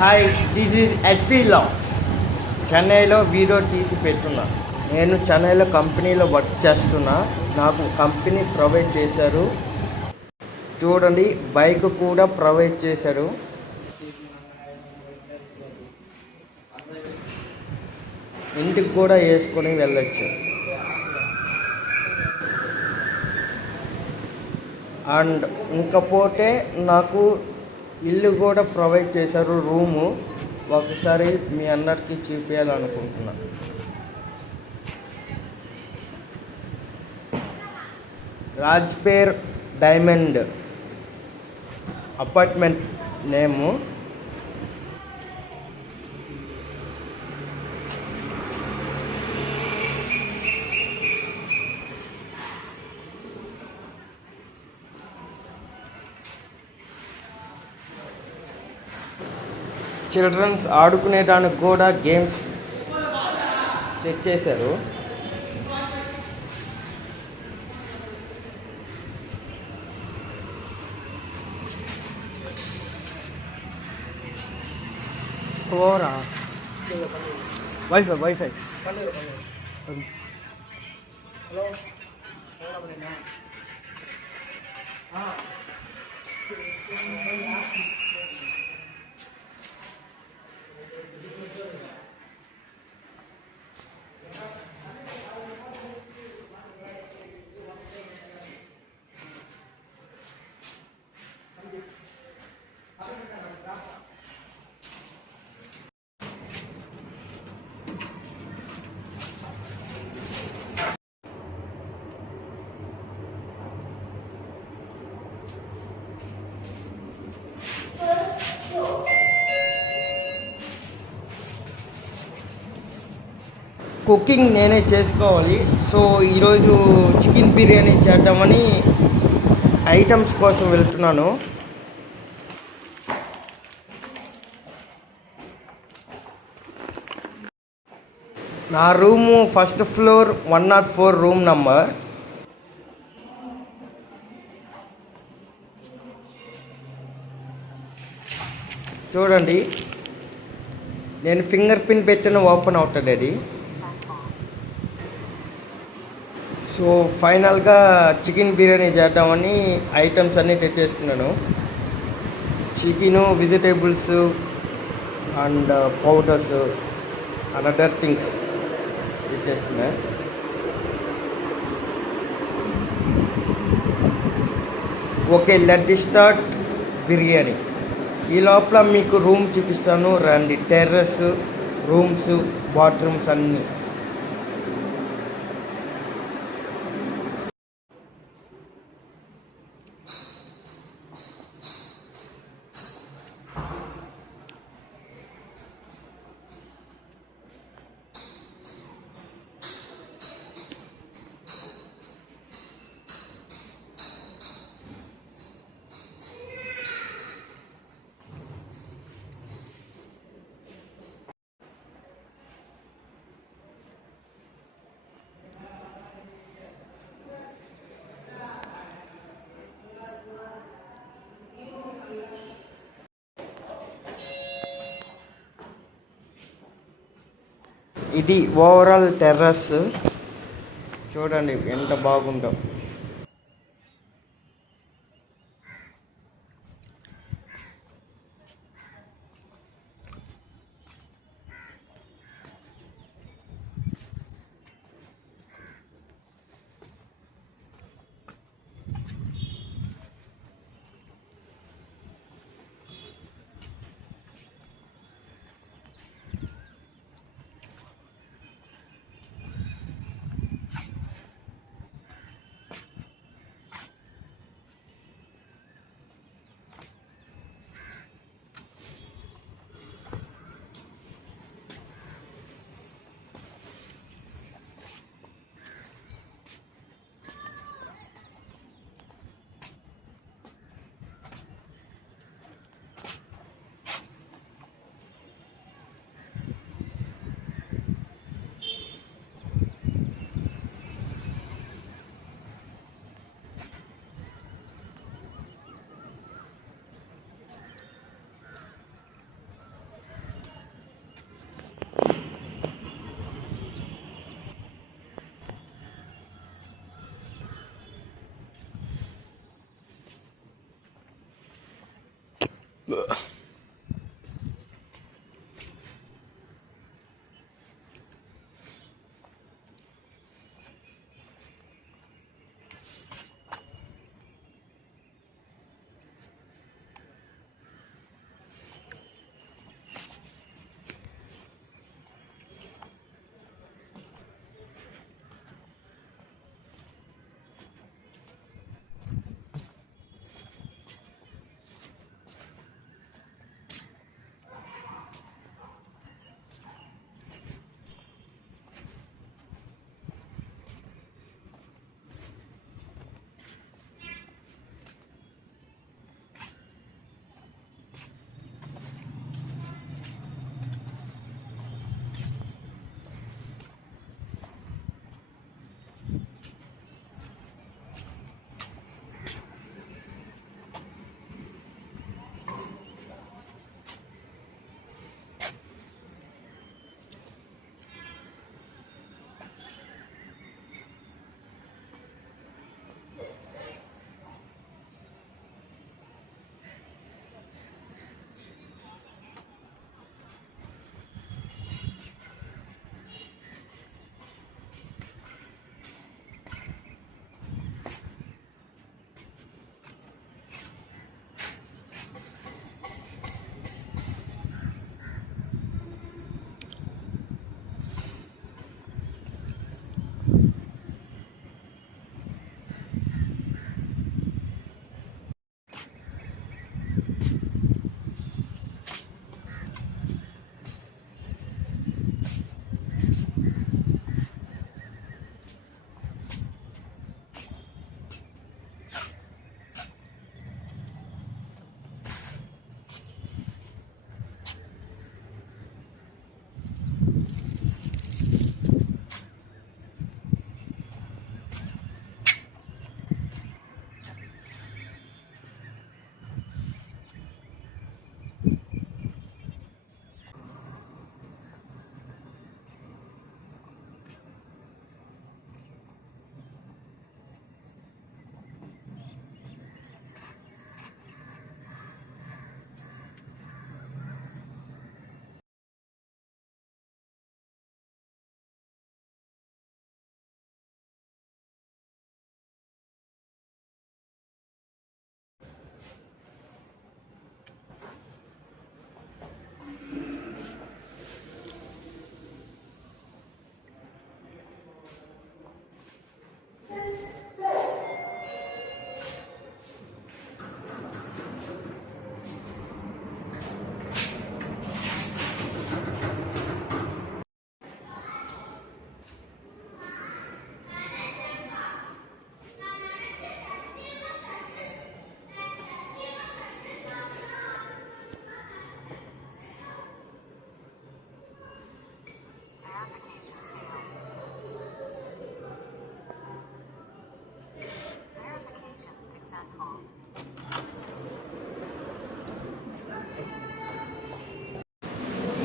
Hi, this is SV logs. చెన్నైలో video తీసి పెట్టున్నా. నేను చెన్నైలో కంపెనీలో వర్క్ చేస్తున్నా. నాకు కంపెనీ ప్రొవైడ్ చేశారు. చూడండి, బైక్ కూడా ప్రొవైడ్ చేశారు. ఇంటికి కూడా వేసుకొని వెళ్ళొచ్చు. అండ్ ఇంకపోతే నాకు ఇల్లు కూడా ప్రొవైడ్ చేశారు, రూము. ఒకసారి మీ అందరికీ చూపించాలనుకుంటున్నా. రాజ్పేర్ డైమండ్ అపార్ట్మెంట్ నేము. చిల్డ్రన్స్ ఆడుకునేదానికి కూడా గేమ్స్ సెట్ చేశారు. ఓరా వైఫై వైఫై హలో. కుకింగ్ నేనే చేసుకోవాలి. సో ఈరోజు చికెన్ బిర్యానీ చేద్దామని ఐటమ్స్ కోసం వెళ్తున్నాను. నా room first floor 104 room number. చూడండి, నేను ఫింగర్ ప్రింట్ పెట్టిన ఓపెన్ అవుతుంది అది. సో ఫైనల్గా చికెన్ బిర్యానీ చేద్దామని ఐటమ్స్ అన్నీ తెచ్చేసుకున్నాను. Chicken, vegetables and powders and other things తెచ్చేసుకున్నా. Okay, let start biryani. ఈ లోపల మీకు రూమ్ చూపిస్తాను, రండి. టెర్రస్, రూమ్స్, బాత్రూమ్స్ అన్నీ. ఇది ఓవరాల్ టెర్రస్. చూడండి ఎంత బాగుందో.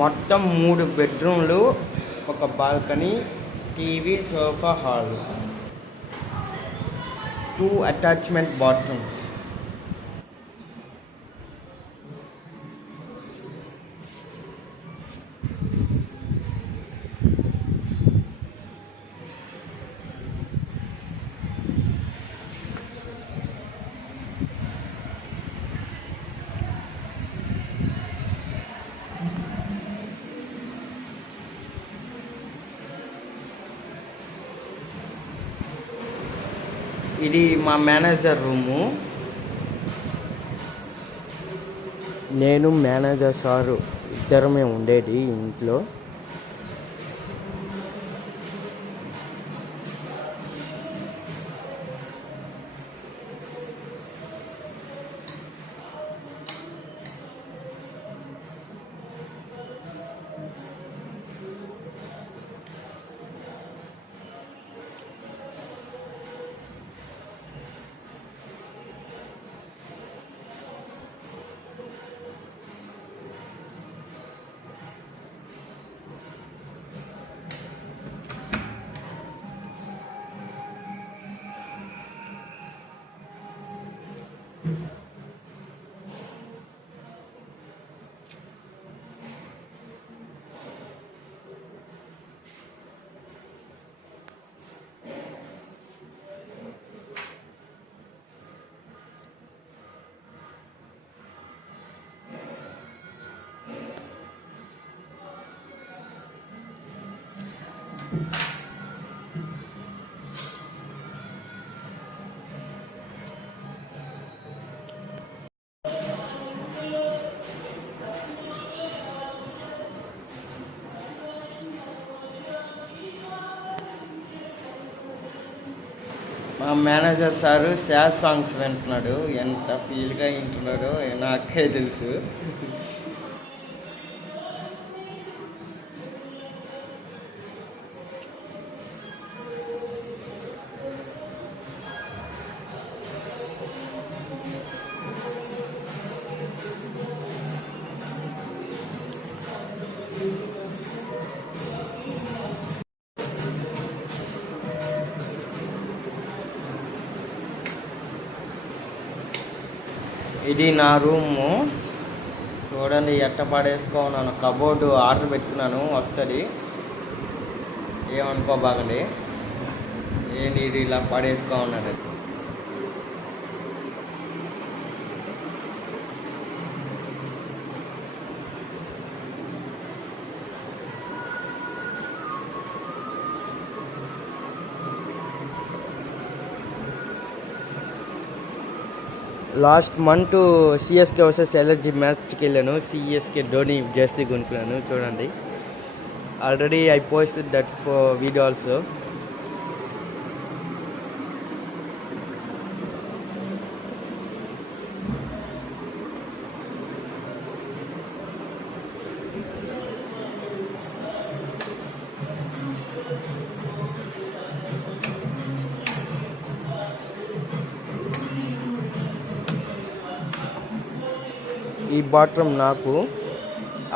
మొత్తం 3 బెడ్రూమ్లు, ఒక balcony, TV, sofa, hall, 2 attachment bathrooms. ఇది మా మేనేజర్ రూము. నేను మేనేజర్ సారు ఇద్దరమే ఉండేది ఇంట్లో. మా మేనేజర్ సారు సాడ్ సాంగ్స్ వింటున్నాడు. ఎంత ఫీల్గా వింటున్నాడో నాకే తెలుసు. ఇది నా రూము. చూడండి ఎట్ట పడేసుకోన్నాను. కబోర్డు ఆర్డర్ పెట్టుకున్నాను, వస్తుంది. ఏమనుకోబాగండి. ఏంటి ఇది ఇలా పడేసుకోన్నాను. Last month CSK versus LSG మ్యాచ్కి వెళ్ళాను. సిఎస్కే ధోని జెర్సీ కొనుక్కున్నాను. చూడండి, already I post that for video also. ఈ బాత్రూమ్ నాకు,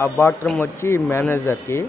ఆ బాత్రూమ్ వచ్చి మేనేజర్కి.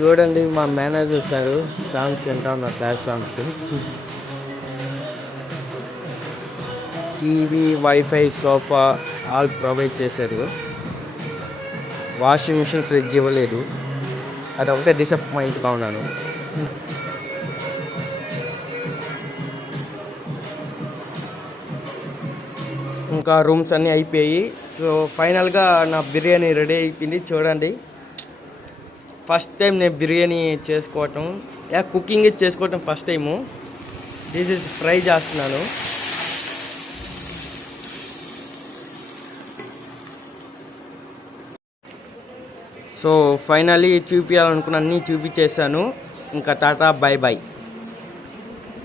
చూడండి మా మేనేజర్ సార్ సాంగ్స్ వింటా ఉన్నారు, sad songs. TV, wifi, sofa all provide చేశారు. వాషింగ్ మిషన్, ఫ్రిడ్జ్ ఇవ్వలేదు. అది ఒకటే డిసప్పాయింట్గా ఉన్నాను. ఇంకా రూమ్స్ అన్నీ అయిపోయాయి. సో ఫైనల్గా నా బిర్యానీ రెడీ అయిపోయింది. చూడండి, ఫస్ట్ టైం నేను బిర్యానీ చేసుకోవటం. కుకింగ్ చేసుకోవటం first time. This is fry చేస్తున్నాను. సో ఫైనలీ చూపించాలనుకున్న అన్నీ చూపించేశాను. ఇంకా టాటా, bye bye.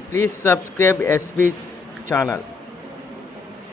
Please subscribe SV channel.